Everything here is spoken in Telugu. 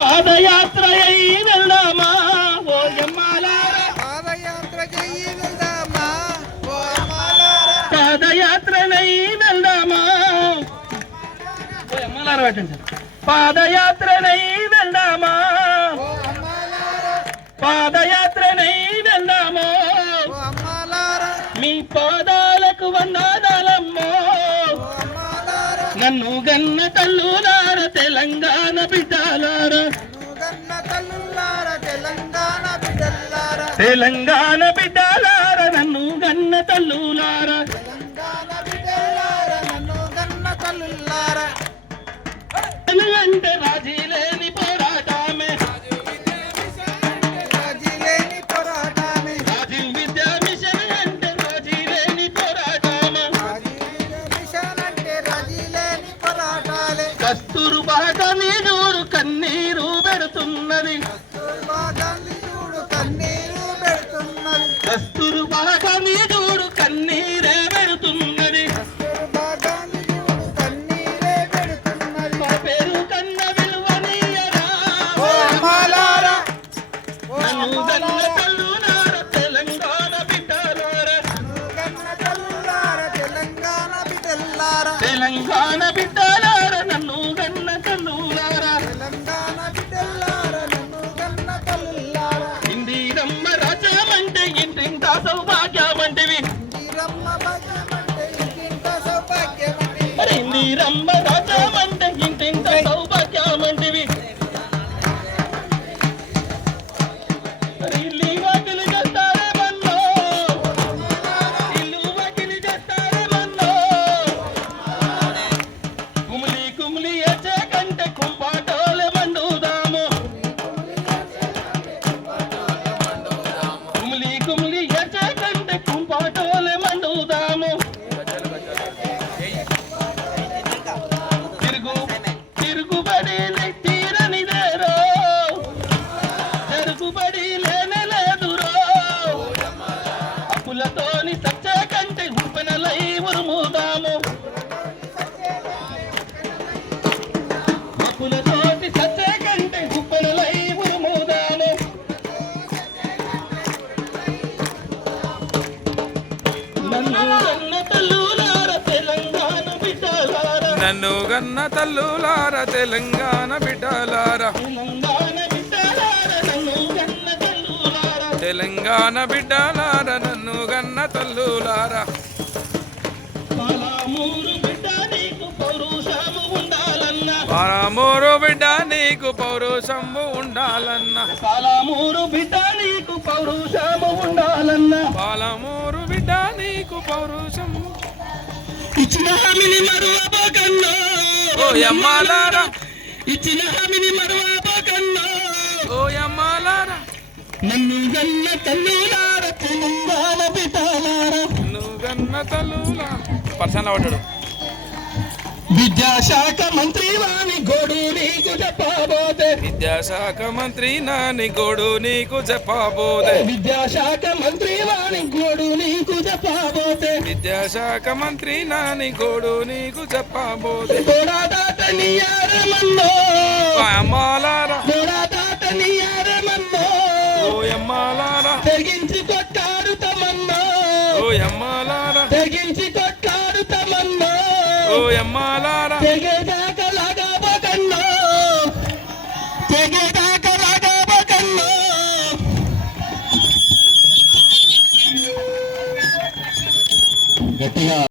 పాదయాత్ర అయి వెళ్దామా? ఓ ఎమ్మాలారా పాదయాత్ర చెయ్యి వెళ్దామా? ఓ అమ్మాలారా పాదయాత్రనై వెళ్దామా? ఓ ఎమ్మాలారా పెట్టండి సార్. పాదయాత్రనై వెళ్దామా? ఓ అమ్మాలారా పాదయాత్రనై వెళ్దామా? ఓ అమ్మాలారా మీ పాదాలకు అమ్మాలారా నన్ను గన్న తల్లులార తెలంగాణ తల్లులారా తెలంగాణ బిడ్డలారా. నన్ను గన్న తల్లులారా. అంటే రాజీ లేని పోరాటమే. రాజీ లేని పోరాటమే. రాజీ విద్యా మిషన్ అంటే రాజీ లేని పోరాటమే. రాజీ తెలంగాణ తెలంగాణ తెలంగాణ బిడ్డలార నన్ను గన్న తల్లులారా తెలంగాణ బిడ్డలార నన్ను గన్న తల్లులారా ఇందిరమ్మ రాజ్యమంటే ఇంటింత సౌభాగ్యమంటివి ఇందిరమ్మ భాగ్యమంటే ఇంటింత సౌభాగ్యమంటే మరి ఇందిరమ్మ సచ్చే కంటే ఉప్పెనలై ఉరుముదాము అప్పులతోటి సచ్చే కంటే ఉప్పెనలై ఉరుముదాము నన్ను కన్న తల్లులార తెలంగాణ బిడ్డలార. నన్ను గన్న తల్లులార తెలంగాణ బిడ్డలార. తెలంగాణ తెలంగాణ బిడ్డలార నన్ను గన్న తల్లులార. పాలామూరు బిడ్డ నీకు పౌరుషము ఉండాలన్న. పాలామూరు బిడ్డ నీకు పౌరుషము ఉండాలన్న. పాలమూరు బిడ్డ నీకు పౌరుషంబు ఇచ్చిన హామీని మరువబోకన్నా. ఓ యమ్మాలారా. ఇచ్చిన హామీని మరువబోకన్నా నన్ను గన్న తల్లులార తెలంగాణ బిడ్డలార నువ్వు గన్న తల్లులార. పర్సనల్ పడ్డాడు. విద్యాశాఖ మంత్రి వాణి గోడు నీకు చెప్పబోతే. విద్యాశాఖ మంత్రి నాని గోడు నీకు చెప్పబోదే విద్యాశాఖ మంత్రి వాణి గోడు నీకు చెప్పబోతే. విద్యాశాఖ మంత్రి నాని గోడు నీకు చెప్పబోదే గోడా దాట ఓ అమ్మాలారా గోడా ఓ యమ్మాలారా